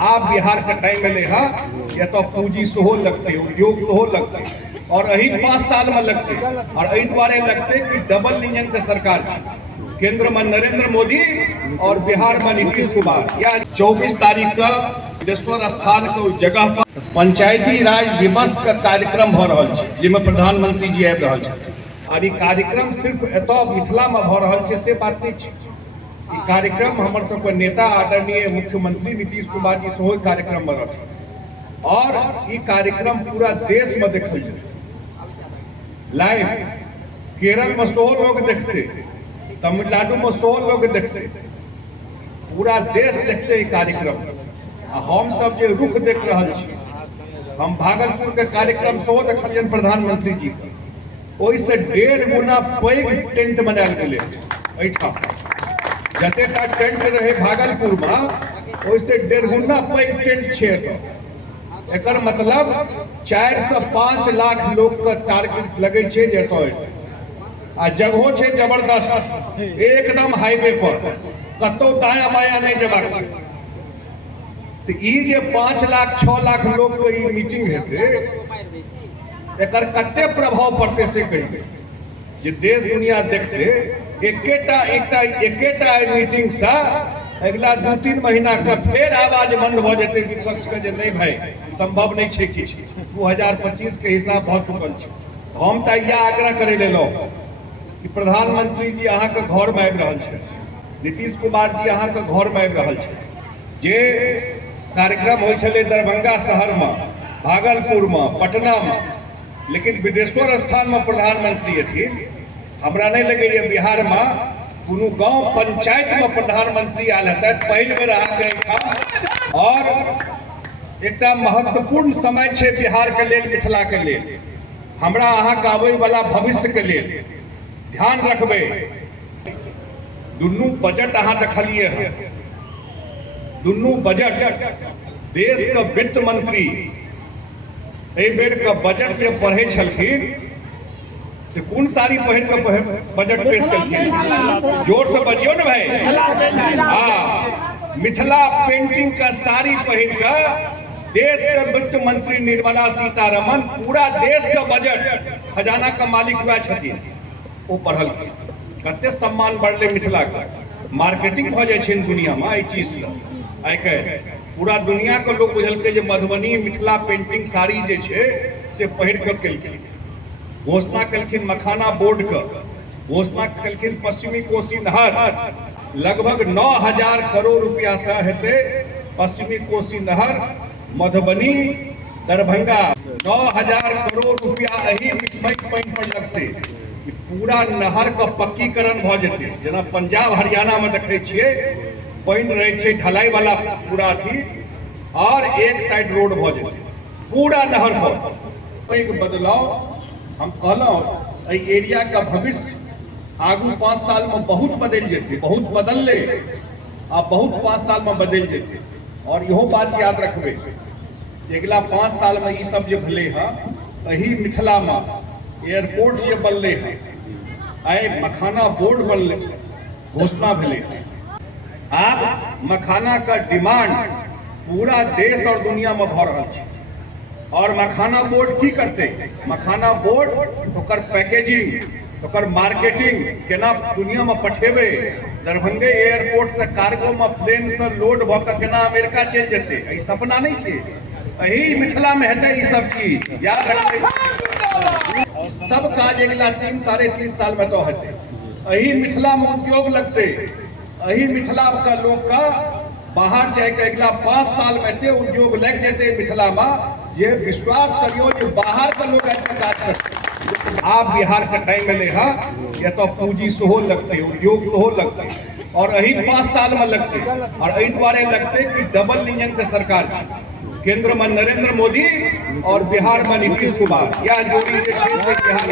आप बिहार के टाइम में ले या तो पूंजी सेहो लगते, उद्योग सेहो लगते और यही 5 साल में लगते और यही द्वारे लगते कि डबल इंजन के सरकार केंद्र में नरेंद्र मोदी और बिहार में नीतीश कुमार। या 24 तारीख का बिदेश्वर स्थान के जगह पर पंचायती राज दिवस का कार्यक्रम हो रहा है, जिसमें प्रधानमंत्री जी आबि रहल छथिन और ई कार्यक्रम सिर्फ एतौ मिथिला में भ रहल छै से बात नहीं छै। ई कार्यक्रम हमर सबके नेता आदरणीय मुख्यमंत्री नीतीश कुमार जी सेहो कार्यक्रम में रहथिन और ई कार्यक्रम पूरा देश में देखल जेतै लाइव। केरल में 100 लोग देखते, तमिलनाडु में 100 लोग देखते, पूरा देश देखते ई कार्यक्रम। हम सब जे रुख देख रहल छी, हम भागलपुर के कार्यक्रम सेहो देखलियन प्रधानमंत्री जी के, ओहिसे 1.5 गुना पैघ टेंट बनायल गेलै एहिठाम। जतेटा टेंट रहे भागलपुर में ओहिसे 1.5 गुना पैघ टेंट छै एतऽ। एकर मतलब 4 से 5 लाख लोग का टारगेट लगे छै जे एतऽ आ जगहो छै जबरदस्त, एकदम हाईवे पर, कतौ दाया बाया नहीं जेबाक छै। तो ई जे 5 लाख 6 लाख लोग के ई मीटिंग हेतै, एकर कते प्रभाव पड़ते से कहिए जे देश दुनिया देखते। एकेटा मीटिंग से अगला 2-3 महीना का फिर आवाज बंद हो जाते विपक्ष के, नहीं भाई संभव नहीं है कि 2025 के हिसाब बहुत चुकल छै। हम तो यह आग्रह करे लेलौ कि प्रधानमंत्री जी अहाँ के घर में आबि रहल छै, नीतीश कुमार जी अहाँ के घर में आबि रहल छै। जे कार्यक्रम होय छलै दरभंगा शहर में, भागलपुर में, पटना में, लेकिन बिदेश्वर स्थान में प्रधानमंत्री अथिन। हमरा नहीं लगे बिहार में कोनो गांव पंचायत में प्रधानमंत्री आयल हेतै पहिल बेर अहाँके। और एक महत्वपूर्ण समय छै बिहार के लेल, मिथिला के लेल, हमरा अहाँ के आबै वाला भविष्य के लेल ध्यान रखबै। दुनू बजट अहाँ देखलिए हैं, दुनू बजट देश के वित्त मंत्री एहि बेर का बजट जे पढ़े छलखिन से कौन साड़ी पहन के बजट पेश कलखिन, जोर से बजियो ना भाई। हाँ, मिथिला पेंटिंग का साड़ी पहन कर देश के वित्त मंत्री निर्मला सीतारमण पूरा देश का बजट, खजाना का मालिक हुआ छथिन, वो पढ़लखिन। कते सम्मान बढ़ले मिथिला का, मार्केटिंग भ जाय छै दुनिया में एहि चीज से। आइ के पूरा दुनिया के लोग बुझलकै जे मधुबनी मिथिला पेंटिंग साड़ी जे छै से पहिर के केलखिन। घोषणा कलखिन मखाना बोर्ड का, घोषणा कलखिन पश्चिमी कोसी नहर, लगभग 9000 करोड़ रुपया से हेतै पश्चिमी कोसी नहर मधुबनी दरभंगा। 9000 करोड़ रुपया एही पानि पर लगते, पूरा नहर का पक्कीकरण भ जेतै। जेना पंजाब हरियाणा में देखे छियै पानि रहे छै ढलाई वाला पूरा अथी, और एक साइड रोड भ जेतै पूरा नहर पर। पैघ बदलाव हम कहलहुँ एरिया का भविष्य आगू 5 साल में बहुत बदल जेतै, बहुत बदलले आ बहुत 5 साल में बदल जेतै। और इहो बात याद रखबै कि अगला 5 साल में ई सब जे भेलै है, एही मिथिला में एयरपोर्ट जे बनले है, आइ मखाना बोर्ड बनले, घोषणा भेलै। आब मखाना का डिमांड पूरा देश और दुनिया में भ रहल छै। और मखाना बोर्ड की करते, मखाना बोर्ड ओकर पैकेजिंग, ओकर मार्केटिंग केना दुनिया में पठेबे। दरभंगे एयरपोर्ट से कार्गो में प्लेन से लोड भ के केना अमेरिका चल जेते, ई सपना नहीं छै, यही मिथिला में हेतै। ई सब चीज याद रखबै, सब काज अगला 3-3.5 साल में तो हेतै। यही मिथिला में उद्योग लगते, यही मिथिला का लोग का बाहर जाए के अगला 5 साल में एते उद्योग लग जेते मिथिला में जे विश्वास करियो जे बाहर के लोग ऐसे काज करते। आप बिहार के टाइम में ले या तो पूंजी सेहो लगते, उद्योग सेहो लगते और यही 5 साल में लगते और यही द्वारे लगते कि डबल इंजन के सरकार छै, केंद्र में नरेंद्र मोदी और बिहार में नीतीश कुमार। या जोड़ी जे छै से बिहार